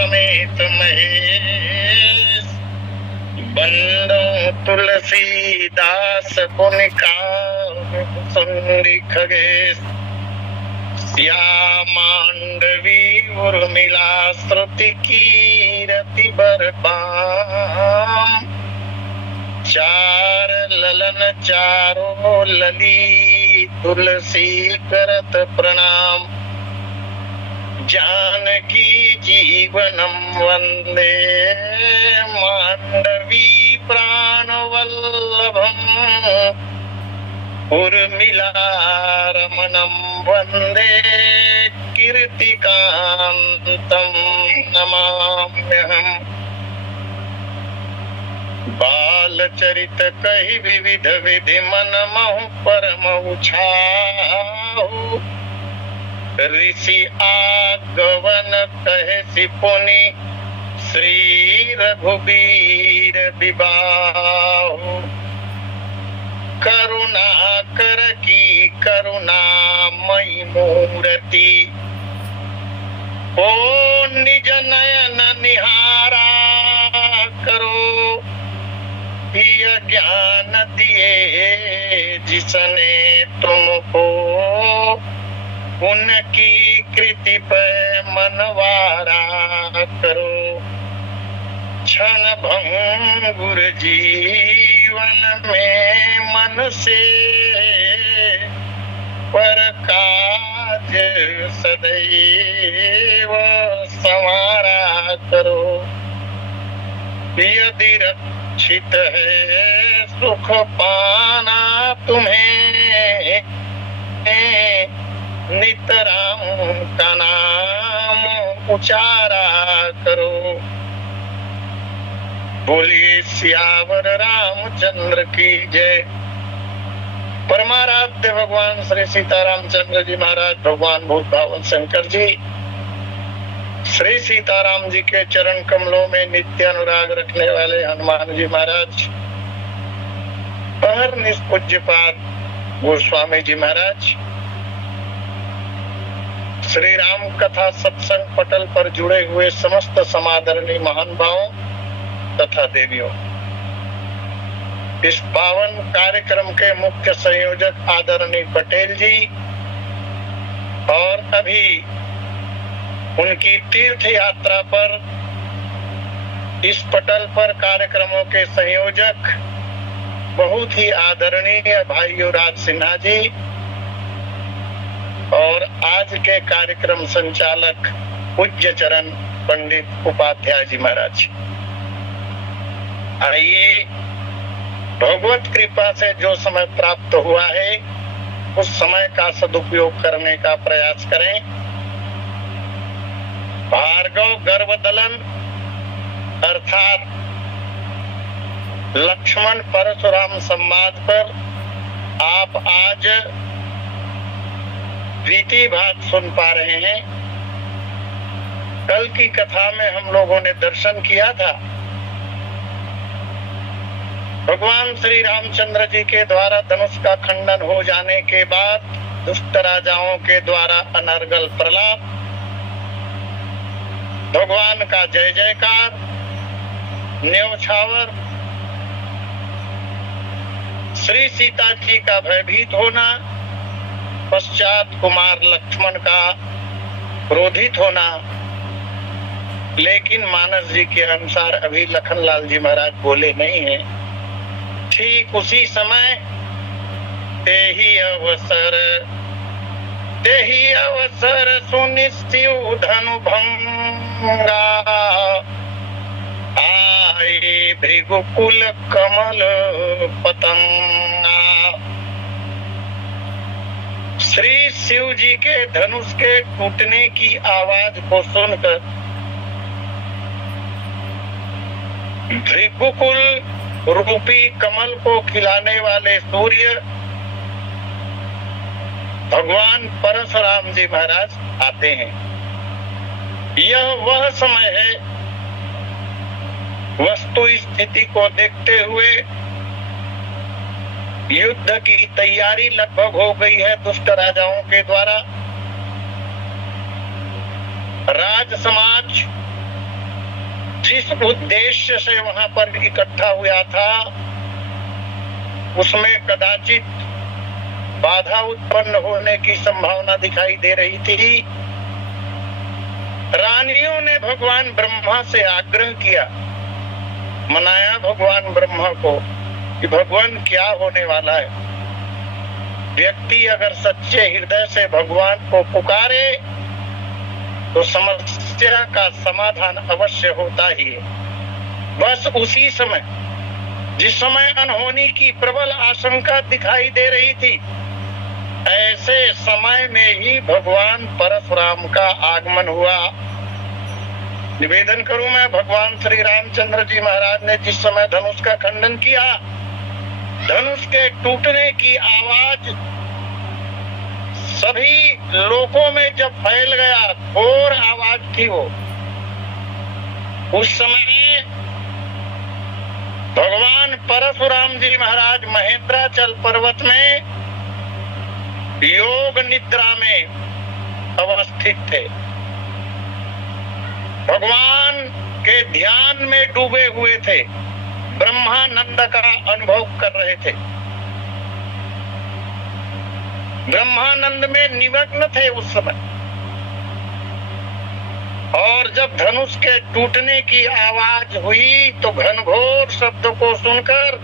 समेत महेश, बंदो तुलसीदास पुनिका सुंदरी खगेश, या मांडवी उर्मिला श्रुति कीरति बरबाम, चार ललन चारो लली तुलसी करत प्रणाम, जानकी जीवनम वंदे मांडवी प्राणवल्लभम, उर्मिला रमणं वंदे कीर्तिकांतं नमाम्यहम्। बालचरित कहि विविध विधि मन महु परम उछाहु, ऋषि आगवन कहे सिपुनि श्री रघुबीर विबाहु, करुणा कर की करुणामयी मूर्ति, ओ निज नयन निहारा करो, पिय ज्ञान दिए जिसने तुमको, उनकी कृति पे मनवारा करो, क्षण भंगुर जीवन में मन से पर काज सदैव संवारा करो, यदि रक्षित है सुख पाना तुम्हें, नित राम का नाम उचारा करो। बोलिए सियावर रामचंद्र की जय। परमाराध्य भगवान श्री सीतारामचंद्र जी महाराज, भगवान भूत भावन शंकर जी, श्री सीताराम जी के चरण कमलों में नित्य अनुराग रखने वाले हनुमान जी महाराज, पर निष्पूज्यपाद गोस्वामी जी महाराज, श्री राम कथा सत्संग पटल पर जुड़े हुए समस्त समादरणीय महानुभावों तथा देवियों, इस पावन कार्यक्रम के मुख्य संयोजक आदरणीय पटेल जी और अभी उनकी तीर्थ यात्रा पर इस पटल पर कार्यक्रमों के संयोजक बहुत ही आदरणीय भाई युवराज सिन्हा जी और आज के कार्यक्रम संचालक पूज्य चरण पंडित उपाध्याय जी महाराज। आइए भगवत कृपा से जो समय प्राप्त हुआ है उस समय का सदुपयोग करने का प्रयास करें। भार्गव गर्भदलन अर्थात लक्ष्मण परशुराम संवाद पर आप आज द्वितीय भाग सुन पा रहे हैं। कल की कथा में हम लोगों ने दर्शन किया था भगवान श्री रामचंद्र जी के द्वारा धनुष का खंडन हो जाने के बाद दुष्ट राजाओं के द्वारा अनर्गल प्रलाप, भगवान का जय जयकार, न्यौछावर, श्री सीता जी का भयभीत होना, पश्चात कुमार लक्ष्मण का क्रोधित होना, लेकिन मानस जी के अनुसार अभी लखनलाल जी महाराज बोले नहीं हैं। ठीक उसी समय तेही अवसर सुनिश्चित धनु भंगा, आए भृगुकुल कमल पतंगा। श्री शिव जी के धनुष के टूटने की आवाज को सुनकर भृगुकुल रूपी कमल को खिलाने वाले सूर्य भगवान परशुराम जी महाराज आते हैं। यह वह समय है, वस्तु स्थिति को देखते हुए युद्ध की तैयारी लगभग हो गई है दुष्ट राजाओं के द्वारा। राज समाज जिस उद्देश्य से वहां पर इकट्ठा हुआ था उसमें कदाचित बाधा उत्पन्न होने की संभावना दिखाई दे रही थी। रानियों ने भगवान ब्रह्मा से आग्रह किया, मनाया भगवान ब्रह्मा को कि भगवान क्या होने वाला है। व्यक्ति अगर सच्चे हृदय से भगवान को पुकारे तो समस्या का समाधान अवश्य होता ही है। बस उसी समय, जिस समय अनहोनी की प्रबल आशंका दिखाई दे रही थी, ऐसे समय में ही भगवान परशुराम का आगमन हुआ। निवेदन करूं मैं, भगवान श्री रामचंद्र जी महाराज ने जिस समय धनुष का खंडन किया, धनुष के टूटने की आवाज सभी लोगों में जब फैल गया, घोर आवाज थी वो। उस समय भगवान परशुराम जी महाराज महेंद्राचल पर्वत में योग निद्रा में अवस्थित थे। भगवान के ध्यान में डूबे हुए थे, ब्रह्मानंद का अनुभव कर रहे थे, ब्रह्मानंद में निमग्न थे उस समय। और जब धनुष के टूटने की आवाज हुई तो घनघोर शब्द को सुनकर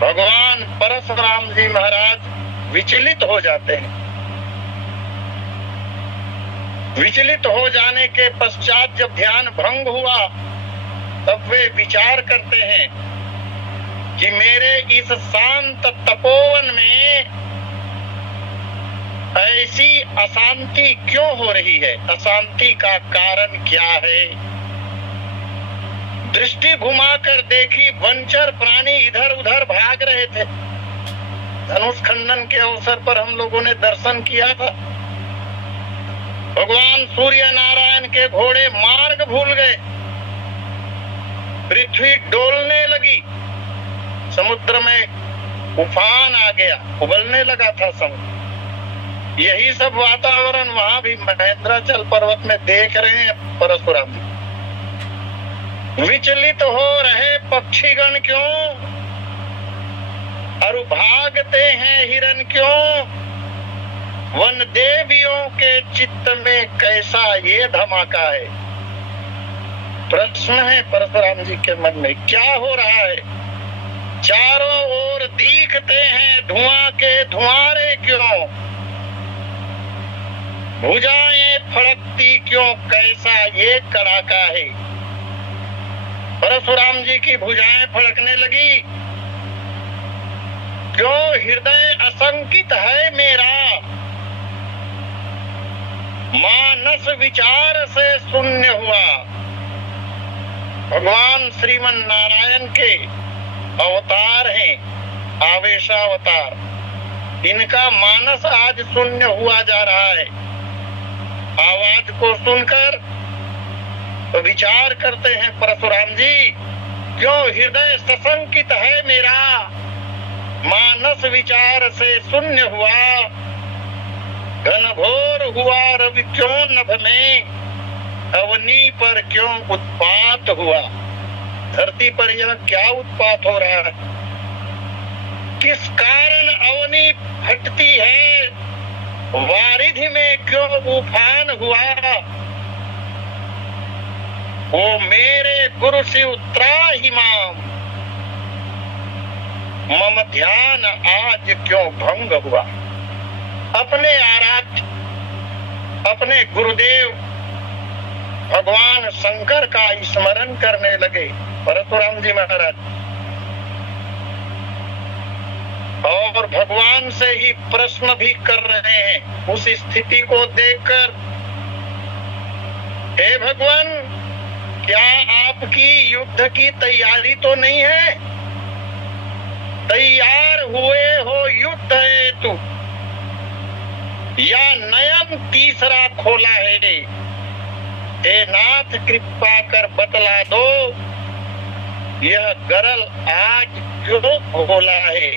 भगवान परशुराम जी महाराज विचलित हो जाते हैं। विचलित हो जाने के पश्चात जब ध्यान भंग हुआ तब वे विचार करते हैं कि मेरे इस शांत तपोवन में ऐसी अशांति क्यों हो रही है, अशांति का कारण क्या है। दृष्टि घुमाकर देखी, वंचर प्राणी इधर उधर भाग रहे थे। धनुष खंडन के अवसर पर हम लोगों ने दर्शन किया था। भगवान सूर्य नारायण के घोड़े मार्ग भूल गए, पृथ्वी डोलने लगी, समुद्र में उफान आ गया, उबलने लगा था समुद्र। यही सब वातावरण वहां भी महेंद्राचल पर्वत में देख रहे हैं परशुराम जी। विचलित हो रहे पक्षीगण क्यों, और भागते हैं हिरन क्यों, वन देवियों के चित्त में कैसा ये धमाका है। प्रश्न है परशुराम जी के मन में, क्या हो रहा है। चारों ओर दिखते हैं धुआं के धुआरे क्यों, भुजाएं फड़कती क्यों, कैसा ये कड़ाका है। परशुराम जी की भुजाएं फड़कने लगी, क्यों हृदय असंकित है मेरा, मानस विचार से शून्य हुआ। भगवान श्रीमन नारायण के अवतार हैं, आवेशावतार। इनका मानस आज शून्य हुआ जा रहा है। आवाज को सुनकर तो विचार करते हैं परशुराम जी, क्यों हृदय सशंकित है मेरा, मानस विचार से शून्य हुआ। घनघोर हुआ रवि क्यों नभ में, अवनी पर क्यों उत्पात हुआ। धरती पर यह क्या उत्पात हो रहा है, किस कारण अवनी फटती है, वारिधि में क्यों उफान हुआ। वो मेरे गुरु शिव त्राहिमाम, मम ध्यान आज क्यों भंग हुआ। अपने आराध्य, अपने गुरुदेव भगवान शंकर का स्मरण करने लगे परशुराम जी महाराज, और भगवान से ही प्रश्न भी कर रहे हैं। उस स्थिति को देखकर, हे भगवान, क्या आपकी युद्ध की तैयारी तो नहीं है, तैयार हुए हो युद्ध हेतु, या नयन तीसरा खोला है। हे नाथ कृपा कर बतला दो, यह गरल आज क्यों खोला है।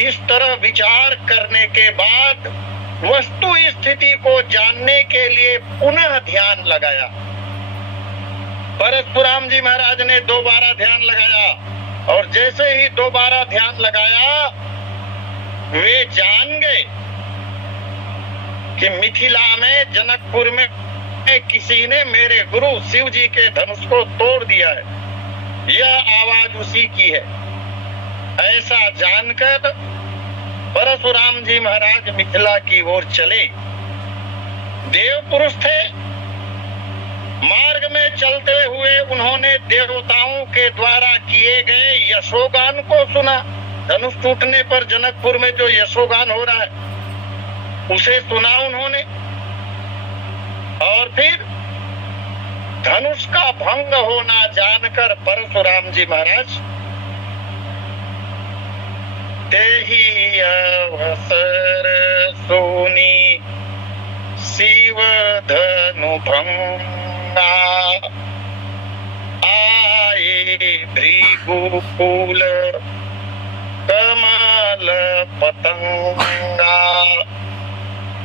इस तरह विचार करने के बाद वस्तु स्थिति को जानने के लिए पुनः ध्यान लगाया। परशुराम जी महाराज ने दोबारा ध्यान लगाया और जैसे ही दोबारा ध्यान लगाया वे जान गए कि मिथिला में जनकपुर में किसी ने मेरे गुरु शिव जी के धनुष को तोड़ दिया है, यह आवाज उसी की है। ऐसा जानकर परशुराम जी महाराज मिथिला की ओर चले। देव पुरुष थे, मार्ग में चलते हुए उन्होंने देवताओं के द्वारा किए गए यशोगान को सुना। धनुष टूटने पर जनकपुर में जो यशोगान हो रहा है उसे सुना उन्होंने, और फिर धनुष का भंग होना जानकर परशुराम जी महाराज तेहि अवसर सुनी शिव धनु भंगा आए भृगुकुल कमल पतंगा।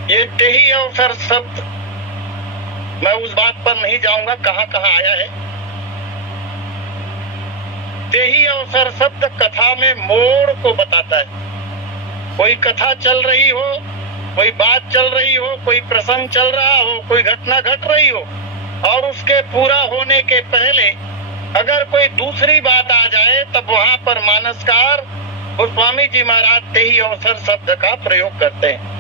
ये तेहि अवसर शब्द मैं उस बात पर नहीं जाऊंगा कहाँ कहाँ आया है। तेहि अवसर शब्द कथा में मोड़ को बताता है। कोई कथा चल रही हो, कोई बात चल रही हो, कोई प्रसंग चल रहा हो, कोई घटना घट रही हो और उसके पूरा होने के पहले अगर कोई दूसरी बात आ जाए तब वहां पर मानसकार गोस्वामी जी महाराज तेहि अवसर शब्द का प्रयोग करते हैं।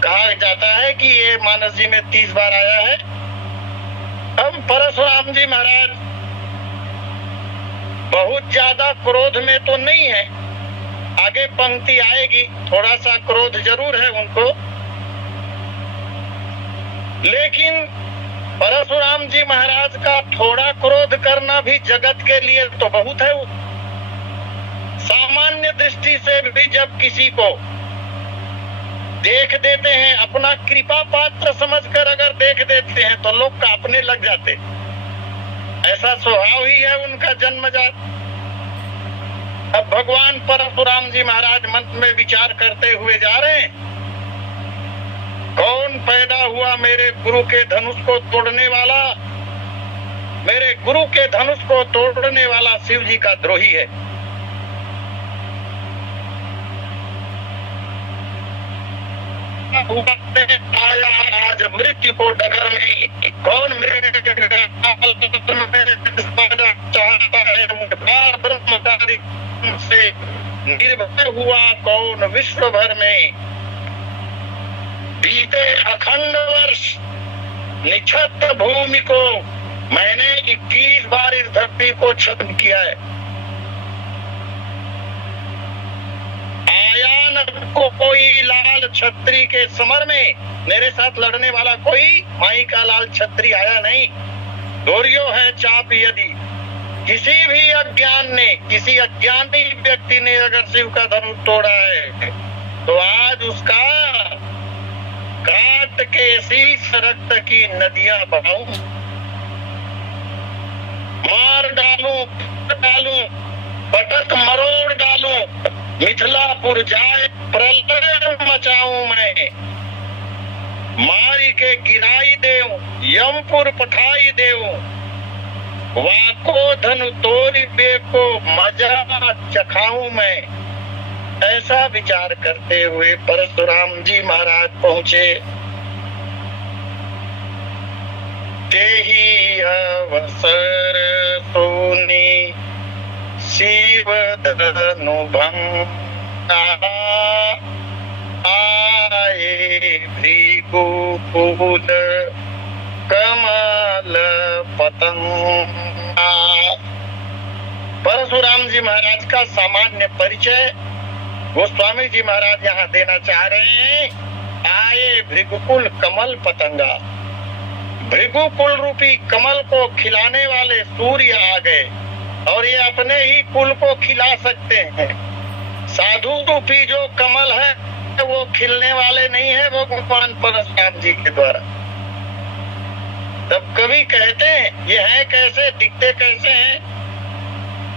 कहा जाता है कि ये मानस जी में 30 बार आया है। हम परशुराम जी महाराज बहुत ज्यादा क्रोध में तो नहीं है, आगे पंक्ति आएगी, थोड़ा सा क्रोध जरूर है उनको, लेकिन परशुराम जी महाराज का थोड़ा क्रोध करना भी जगत के लिए तो बहुत है। सामान्य दृष्टि से भी जब किसी को देख देते हैं, अपना कृपा पात्र समझकर अगर देख देते हैं तो लोग कांपने लग जाते। ऐसा स्वभाव ही है उनका जन्मजात। अब भगवान परशुराम जी महाराज मन में विचार करते हुए जा रहे हैं, कौन पैदा हुआ मेरे गुरु के धनुष को तोड़ने वाला? मेरे गुरु के धनुष को तोड़ने वाला शिव जी का द्रोही है। आया आज मृत्यु को डगर में, कौन मेरे चाहता है ब्रह्मचारी से निर्भय हुआ कौन विश्व भर में। बीते अखंड वर्ष निक्षत्र भूमि को मैंने 21 बार इस धरती को छद्म किया है। आया न को कोई लाल छत्री के समर में, मेरे साथ लड़ने वाला कोई माई का लाल छत्री आया नहीं। दोरियो है चाप यदि किसी भी अज्ञान ने, किसी अज्ञानी व्यक्ति ने अगर शिव का धनुष तोड़ा है तो आज उसका काट के शीश रक्त की नदियां बहाऊं, मार डालूं, पटक मरोड़ डालूं, मिथिलापुर जाए प्रलय मचाऊं मैं, मारी के गिराई देऊं, यमपुर पठाई देऊं, वाको धनु तोरी बेको मजा चखाऊं मैं। ऐसा विचार करते हुए परशुराम जी महाराज पहुंचे। तेहि अवसर सुनी शिव धनु भंगा आए भृगुकुल कमल पतंगा। परशुराम जी महाराज का सामान्य परिचय गोस्वामी जी महाराज यहाँ देना चाह रहे हैं। आए भृगुकुल कमल पतंगा, भृगुकुल रूपी कमल को खिलाने वाले सूर्य आ गए और ये अपने ही कुल को खिला सकते हैं। साधु रूपी जो कमल है वो खिलने वाले नहीं है, वो भगवान परशुराम जी के द्वारा। तब कवि कहते हैं ये है कैसे, दिखते कैसे हैं?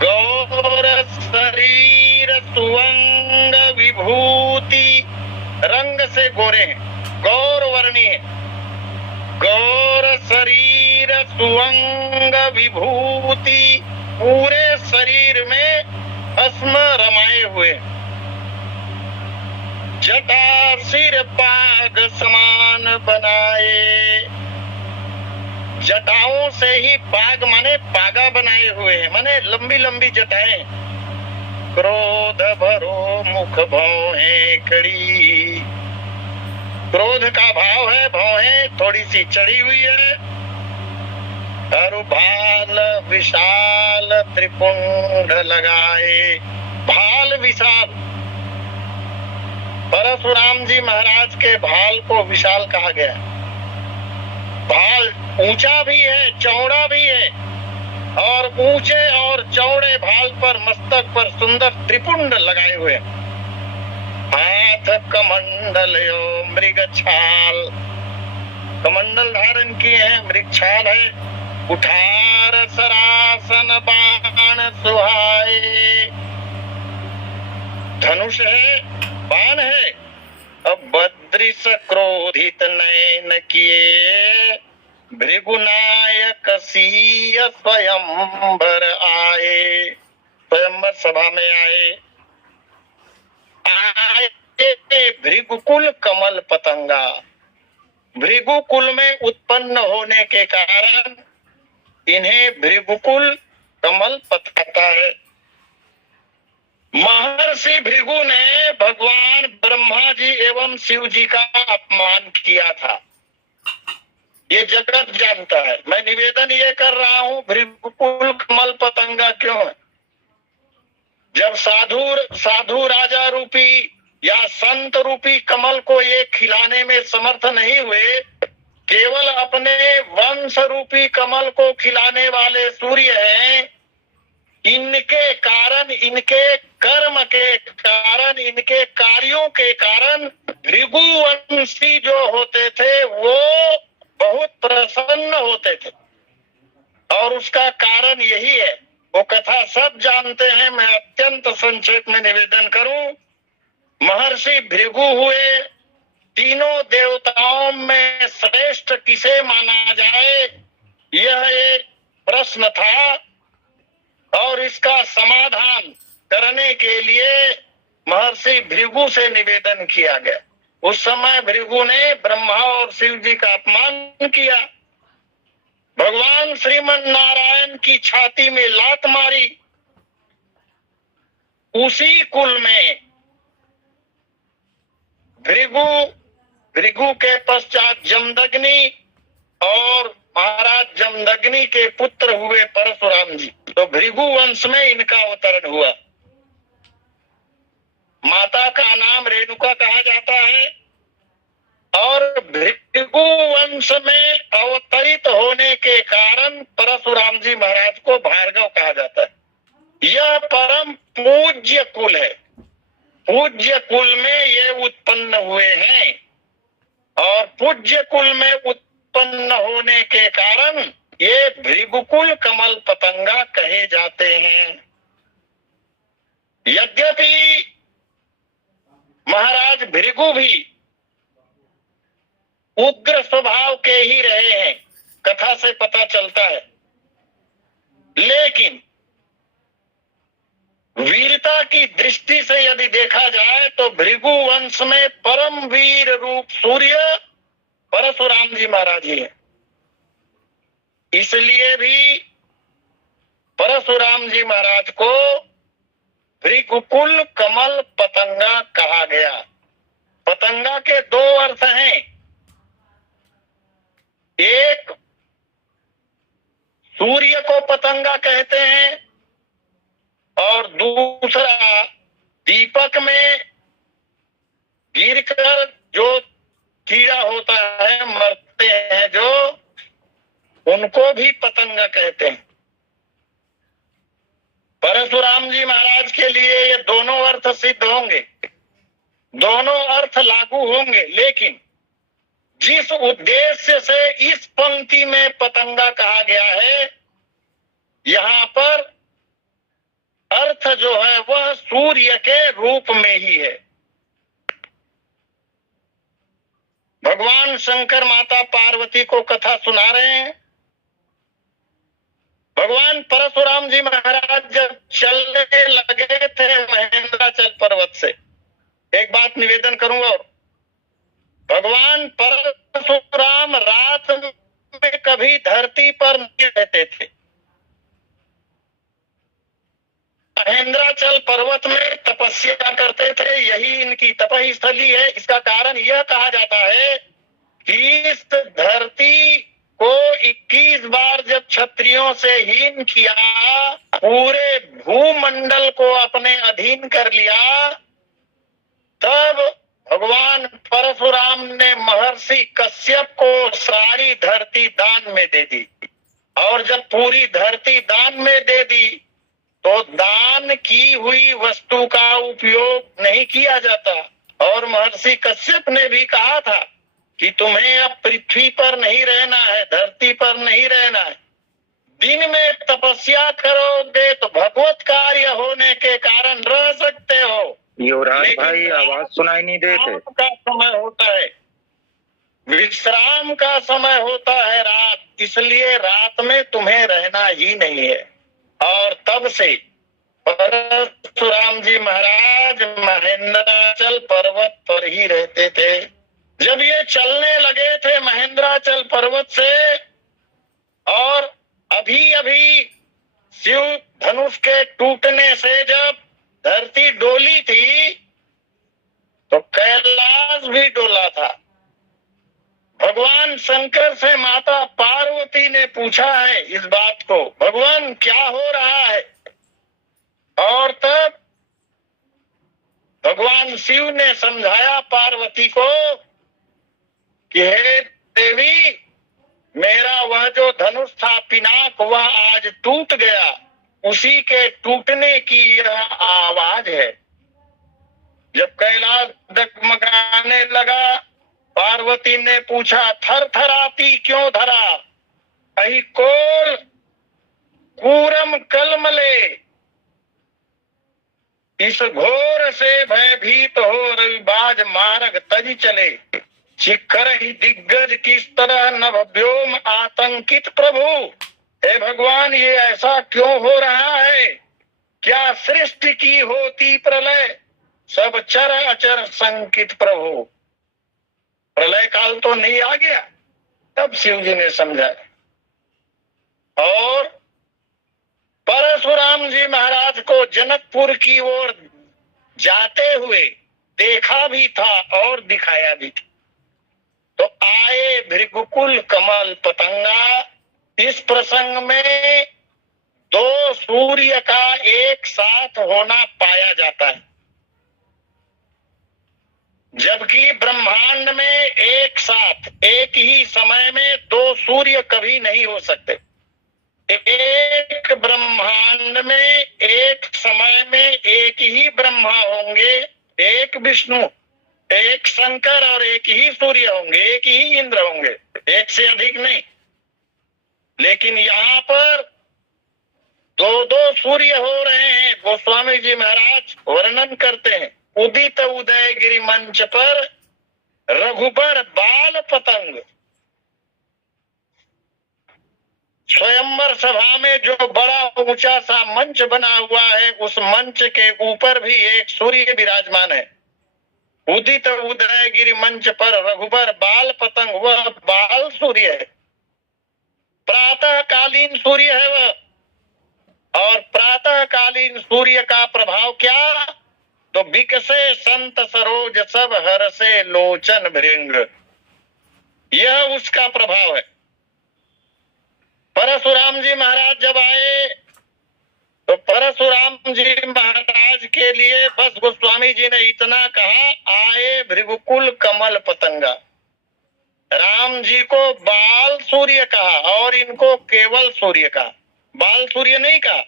गौर शरीर सुवंग विभूति, रंग से गोरे हैं, गौर वर्णी है। गौर शरीर सुअंग विभूति, पूरे शरीर में भस्म रमाए हुए, जटा सिर पाग समान बनाए। जटाओं से ही पाग माने पागा बनाए हुए हैं, माने लंबी लंबी जटाएं। क्रोध भरो मुख भौहें कड़ी, क्रोध का भाव है, भौहें थोड़ी सी चढ़ी हुई है। और भाल विशाल त्रिपुंड लगाए, भाल विशाल, परशुराम जी महाराज के भाल को विशाल कहा गया। भाल ऊंचा भी है, चौड़ा भी है, और ऊंचे और चौड़े भाल पर मस्तक पर सुंदर त्रिपुंड लगाए हुए। हाथ कमंडल मृग छाल, कमंडल धारण किए हैं, मृग छाल है। कुठार सरासन बाण सुहाए, धनुष है, बाण है। अब बद्रिश क्रोधित नयन किए, भृगुनायक सीय स्वयंवर आए, स्वयंवर सभा में आए। भृगुकुल कमल पतंगा, भृगुकुल में उत्पन्न होने के कारण इन्हें भृगुकुल कमल पतंगा है। महर्षि भृगु ने भगवान ब्रह्मा जी एवं शिव जी का अपमान किया था, ये जगत जानता है। मैं निवेदन ये कर रहा हूँ, भृगुकुल कमल पतंगा क्यों है? जब साधु राजा रूपी या संत रूपी कमल को ये खिलाने में समर्थ नहीं हुए, केवल अपने वंश रूपी कमल को खिलाने वाले सूर्य हैं। इनके कारण, इनके कर्म के कारण, इनके कार्यों के कारण भृगुवंशी जो होते थे वो बहुत प्रसन्न होते थे, और उसका कारण यही है। वो कथा सब जानते हैं, मैं अत्यंत संक्षेप में निवेदन करूं। महर्षि भृगु हुए, तीनों देवताओं में श्रेष्ठ किसे माना जाए, यह एक प्रश्न था, और इसका समाधान करने के लिए महर्षि भृगु से निवेदन किया गया। उस समय भृगु ने ब्रह्मा और शिव जी का अपमान किया, भगवान श्रीमन नारायण की छाती में लात मारी। उसी कुल में भृगु के पश्चात जमदग्नि, और महाराज जमदग्नि के पुत्र हुए परशुराम जी। तो भृगु वंश में इनका अवतरण हुआ। माता का नाम रेणुका कहा जाता है, और भृगु वंश में अवतरित होने के कारण परशुराम जी महाराज को भार्गव कहा जाता है। यह परम पूज्य कुल है, पूज्य कुल में ये उत्पन्न हुए हैं, और पूज्य कुल में उत्पन्न होने के कारण ये भृगुकुल कमल पतंगा कहे जाते हैं। यद्यपि महाराज भृगु भी उग्र स्वभाव के ही रहे हैं, कथा से पता चलता है, लेकिन वीरता की दृष्टि से यदि देखा जाए तो भृगु वंश में परम वीर रूप सूर्य परशुराम जी महाराज ही है। इसलिए भी परशुराम जी महाराज को भृगुकुल कमल पतंगा कहा गया। पतंगा के दो अर्थ हैं, एक सूर्य को पतंगा कहते हैं, और दूसरा दीपक में गिरकर जो कीड़ा होता है, मरते हैं जो, उनको भी पतंगा कहते हैं। परशुराम जी महाराज के लिए ये दोनों अर्थ सिद्ध होंगे, दोनों अर्थ लागू होंगे, लेकिन जिस उद्देश्य से इस पंक्ति में पतंगा कहा गया है, यहाँ पर अर्थ जो है वह सूर्य के रूप में ही है। भगवान शंकर माता पार्वती को कथा सुना रहे हैं, भगवान परशुराम जी महाराज जब चलने लगे थे महेंद्राचल पर्वत से, एक बात निवेदन करूंगा, भगवान परशुराम रात में कभी धरती पर नहीं रहते थे। महेंद्राचल पर्वत में तपस्या करते थे, यही इनकी तपस्या स्थली है। इसका कारण यह कहा जाता है कि इस धरती को 21 बार जब क्षत्रियों से हीन किया, पूरे भूमंडल को अपने अधीन कर लिया, तब भगवान परशुराम ने महर्षि कश्यप को सारी धरती दान में दे दी। और जब पूरी धरती दान में दे दी तो दान की हुई वस्तु का उपयोग नहीं किया जाता। और महर्षि कश्यप ने भी कहा था कि तुम्हें अब पृथ्वी पर नहीं रहना है, धरती पर नहीं रहना है। दिन में तपस्या करोगे तो भगवत कार्य होने के कारण रह सकते हो। युवराज भाई आवाज सुनाई नहीं देते। का समय होता है, विश्राम का समय होता है रात, इसलिए रात में तुम्हें रहना ही नहीं है। और तब से परशुराम जी महाराज महेंद्राचल पर्वत पर ही रहते थे। जब ये चलने लगे थे महेंद्राचल पर्वत से, और अभी अभी शिव धनुष के टूटने से जब धरती डोली थी तो कैलाश भी डोला था। भगवान शंकर से माता पार्वती ने पूछा है इस बात को, भगवान क्या हो रहा है? और तब भगवान शिव ने समझाया पार्वती को कि हे देवी, मेरा वह जो धनुष था पिनाक, वह आज टूट गया, उसी के टूटने की यह आवाज है। जब कैलाश डगमगाने लगा, पार्वती ने पूछा थर थराती क्यों धरा, अहि कोल कूरम कलमले, इस घोर से भयभीत हो रविबाज मार्ग तज चले, शिखर ही दिग्गज किस तरह नभ व्योम आतंकित प्रभु। हे भगवान, ये ऐसा क्यों हो रहा है? क्या सृष्टि की होती प्रलय, सब चर अचर संकित प्रभु। प्रलय काल तो नहीं आ गया? तब शिव जी ने समझा। और परशुराम जी महाराज को जनकपुर की ओर जाते हुए देखा भी था और दिखाया भी था। तो आए भृगुकुल कमल पतंगा, इस प्रसंग में दो सूर्य का एक साथ होना पाया जाता है, जबकि ब्रह्मांड में एक साथ एक ही समय में दो सूर्य कभी नहीं हो सकते। एक ब्रह्मांड में एक समय में एक ही ब्रह्मा होंगे, एक विष्णु, एक शंकर और एक ही सूर्य होंगे, एक ही इंद्र होंगे, एक से अधिक नहीं। लेकिन यहाँ पर दो दो सूर्य हो रहे हैं। गोस्वामी जी महाराज वर्णन करते हैं, उदित उदयगिरि मंच पर रघुबर बाल पतंग। स्वयंवर सभा में जो बड़ा ऊंचा सा मंच बना हुआ है, उस मंच के ऊपर भी एक सूर्य विराजमान है। उदित उदयगिरि मंच पर रघुबर बाल पतंग, वह बाल सूर्य है, प्रातः कालीन सूर्य है वह। और प्रातः कालीन सूर्य का प्रभाव क्या? तो बिकसे संत सरोज सब हर्षे लोचन भृंग, यह उसका प्रभाव है। परशुराम जी महाराज जब आए तो परशुराम जी महाराज के लिए बस गोस्वामी जी ने इतना कहा, आए भृगुकुल कमल पतंगा। राम जी को बाल सूर्य कहा और इनको केवल सूर्य कहा, बाल सूर्य नहीं कहा।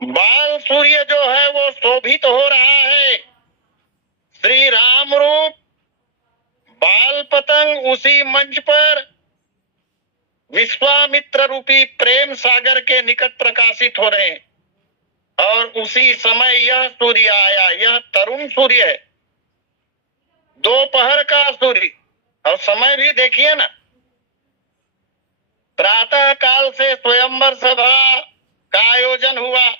बाल सूर्य जो है वो शोभित हो रहा है, श्री राम रूप बाल पतंग उसी मंच पर विश्वामित्र रूपी प्रेम सागर के निकट प्रकाशित हो रहे हैं। और उसी समय यह सूर्य आया, यह तरुण सूर्य है, दोपहर का सूर्य। और समय भी देखिए ना, प्रातः काल से स्वयंवर सभा का आयोजन हुआ।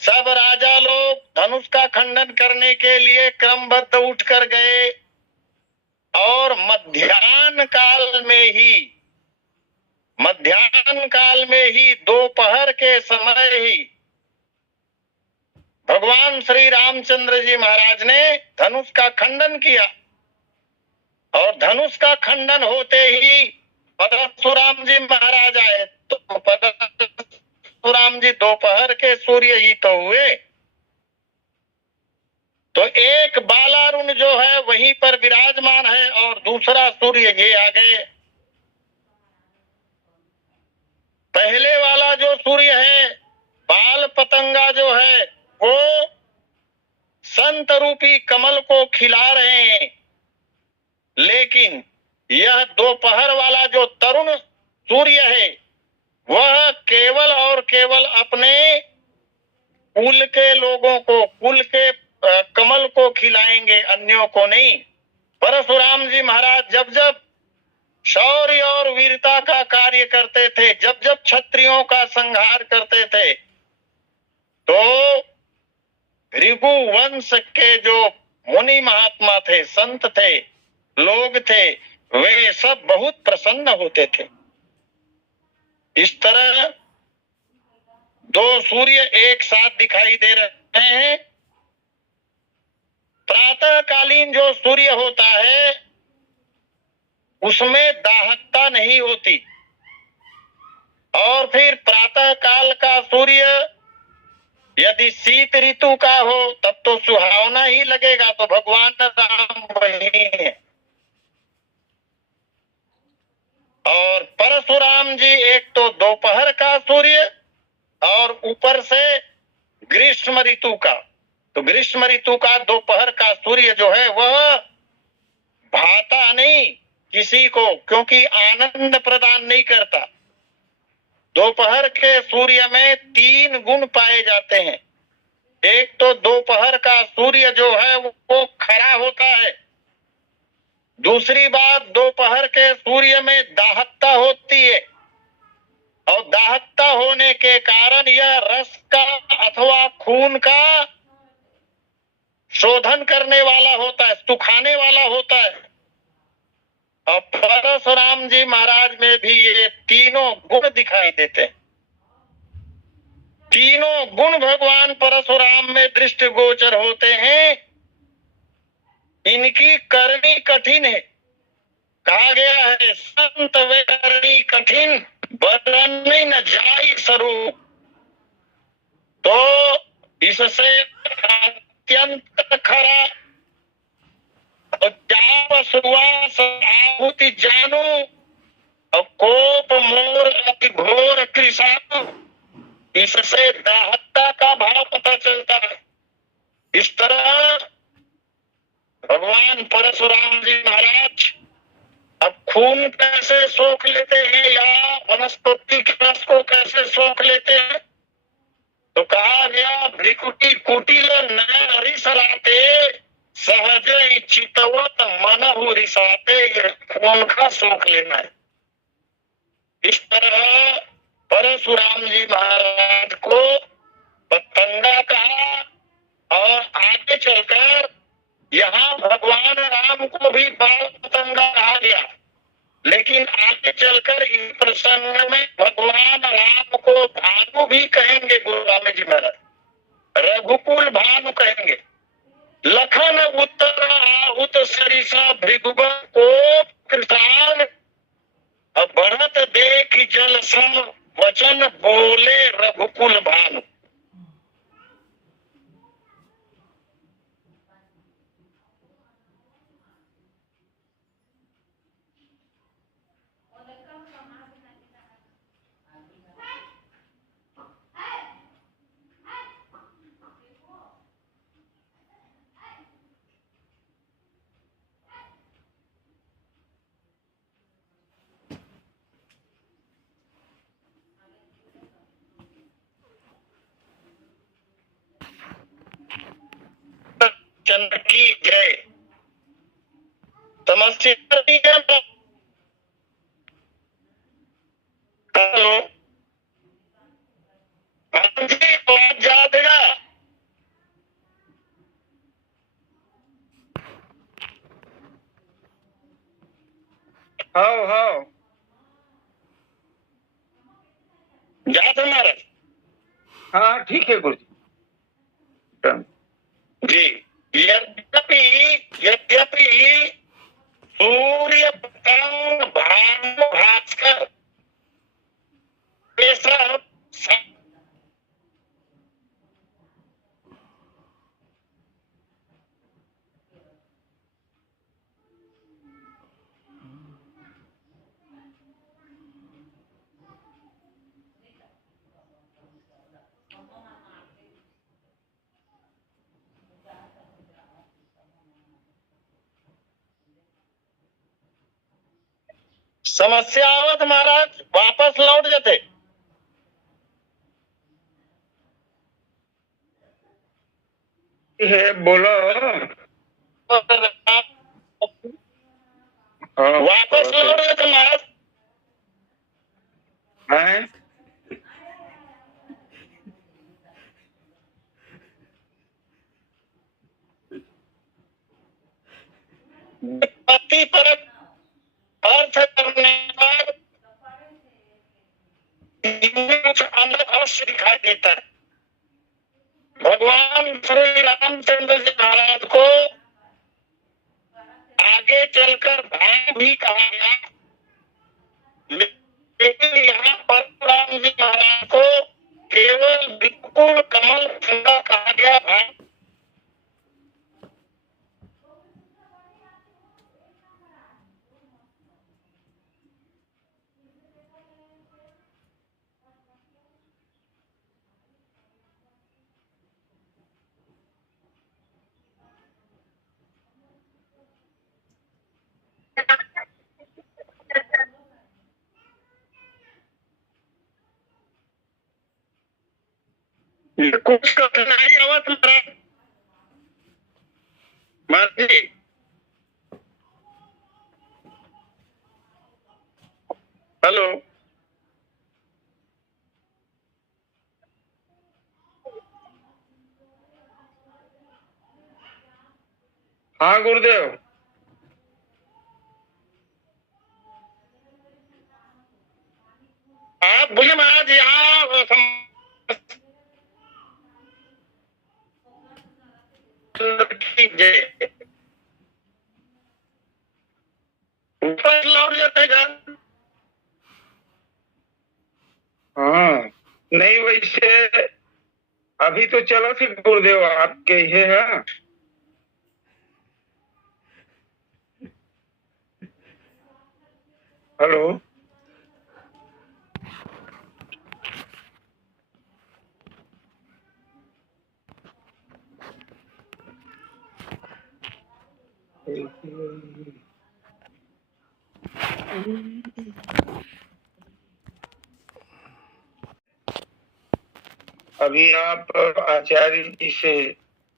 सब राजा लोग धनुष का खंडन करने के लिए क्रमबद्ध उठकर गए और मध्याह्न काल में ही दोपहर के समय ही भगवान श्री रामचंद्र जी महाराज ने धनुष का खंडन किया और धनुष का खंडन होते ही परशुराम जी महाराज आए। तो परशुराम जी दोपहर के सूर्य ही तो हुए। तो एक बालारुण जो है वहीं पर विराजमान है और दूसरा सूर्य ये आ गए। पहले वाला जो सूर्य है बाल पतंगा जो है वो संत रूपी कमल को खिला रहे हैं, लेकिन यह दोपहर वाला जो तरुण सूर्य है वह केवल और केवल अपने कुल के लोगों को, कुल के कमल को खिलाएंगे, अन्यों को नहीं। परशुराम जी महाराज जब जब शौर्य और वीरता का कार्य करते थे, जब जब क्षत्रियों का संहार करते थे, तो भृगु वंश के जो मुनि महात्मा थे, संत थे, लोग थे, वे सब बहुत प्रसन्न होते थे। इस तरह दो सूर्य एक साथ दिखाई दे रहे हैं। प्रातःकालीन जो सूर्य होता है उसमें दाहकता नहीं होती, और फिर प्रातः काल का सूर्य यदि शीत ऋतु का हो तब तो सुहावना ही लगेगा। तो भगवान राम वही है। और परशुराम जी एक तो दोपहर का सूर्य और ऊपर से ग्रीष्म ऋतु का। तो ग्रीष्म ऋतु का दोपहर का सूर्य जो है वह भाता नहीं किसी को, क्योंकि आनंद प्रदान नहीं करता। दोपहर के सूर्य में 3 गुण पाए जाते हैं। एक तो दोपहर का सूर्य जो है वो खरा होता है। दूसरी बात, दोपहर के सूर्य में दाहकता होती है और दाहकता होने के कारण यह रस का अथवा खून का शोधन करने वाला होता है, सुखाने वाला होता है। और परशुराम जी महाराज में भी ये तीनों गुण दिखाई देते हैं। तीनों गुण भगवान परशुराम में दृष्टिगोचर होते हैं। इनकी करनी कठिन है। कहा गया है संत वे करनी कठिन बरनी न जाई स्वरूप। तो इससे अत्यंत खरा आहुति जानू और कोप मोर अति घोर कृषाणु। इससे दाहकता का भाव पता चलता है। इस तरह भगवान परशुराम जी महाराज अब खून कैसे सोख लेते हैं या वनस्पति के रस को कैसे सोख लेते हैं, तो कहा गया भ्रिकुटी कुटिल नयन हरिसराते सहज चितवत मनहु रिसाते। खून का सोख लेना है। इस तरह परशुराम जी महाराज को पतंगा कहा और आगे चलकर यहाँ भगवान राम को भी बाल पतंगा कहा गया। लेकिन आगे चलकर इस प्रसंग में भगवान राम को भानु भी कहेंगे। गोस्वामी जी महाराज रघुकुल भानु कहेंगे। लखन उत्तर आहुत सरिसा भृगुगण को कृतान बढ़त देख जल सम वचन बोले रघुकुल भानु। चंद्र की जय। तमस्या हेलो, हाँ जी, आवाज जा देगा। हाँ जा तो महाराज। हाँ ठीक है गुरुजी। जी, यद्यपि यद्यपि सूर्य पतंग भानु भास्कर ये सब समस्या आवत महाराज, वापस लौट जाते। है बोलो। हाँ, वापस लौट जाते महाराज। हैं? पति पर अर्थ करने पर कुछ अलग अवश्य दिखाई देता है। भगवान श्री रामचंद्र जी महाराज को आगे चलकर भाई भी कहा गया, लेकिन यहाँ परशुराम जी महाराज को केवल बिल्कुल कमल फंदा कहा गया भाई। कुछ कठिनाई आवत महाराज जी। हेलो, हाँ गुरुदेव। आप बोलिए महाराज। यहाँ ऊपर लौट जाते घर। हाँ नहीं, वैसे अभी तो चलो फिर गुरुदेव आपके ये है। हेलो, अभी आप आचार्य जी से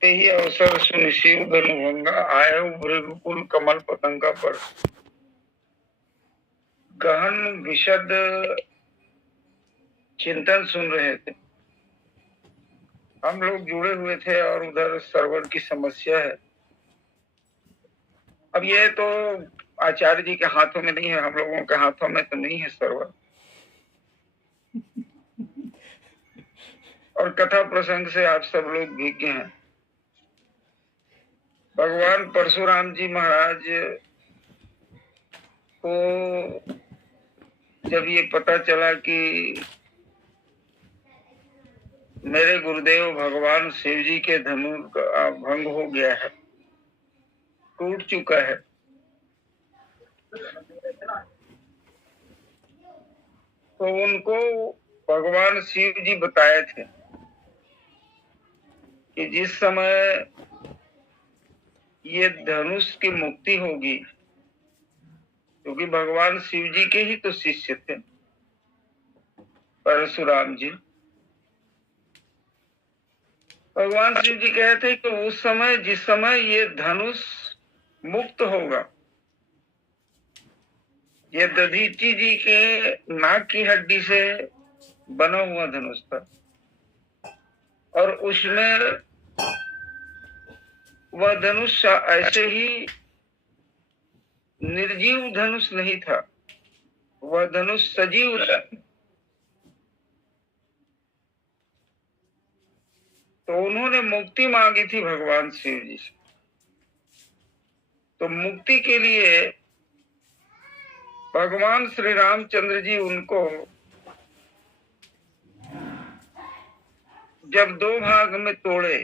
ही अवसर सुनिशिव धनुभंगा आय भृगुकुल कमल पतंगा पर गहन विशद चिंतन सुन रहे थे। हम लोग जुड़े हुए थे और उधर सर्वर की समस्या है। अब ये तो आचार्य जी के हाथों में नहीं है, हम लोगों के हाथों में तो नहीं है सर्वर। और कथा प्रसंग से आप सब लोग विज्ञ हैं। भगवान परशुराम जी महाराज को जब ये पता चला कि मेरे गुरुदेव भगवान शिव जी के धनु का भंग हो गया है, टूट चुका है, तो उनको भगवान शिव जी बताए थे कि जिस समय ये धनुष की मुक्ति होगी, क्योंकि भगवान शिव जी के ही तो शिष्य थे परशुराम जी। भगवान शिव जी कहते कि उस समय जिस समय ये धनुष मुक्त होगा, ये दधीची जी के नाक की हड्डी से बना हुआ धनुष था और उसमें वह धनुष ऐसे ही निर्जीव धनुष नहीं था, वह धनुष सजीव था। तो उन्होंने मुक्ति मांगी थी भगवान शिव जी से। तो मुक्ति के लिए भगवान श्री रामचंद्र जी उनको जब दो भाग में तोड़े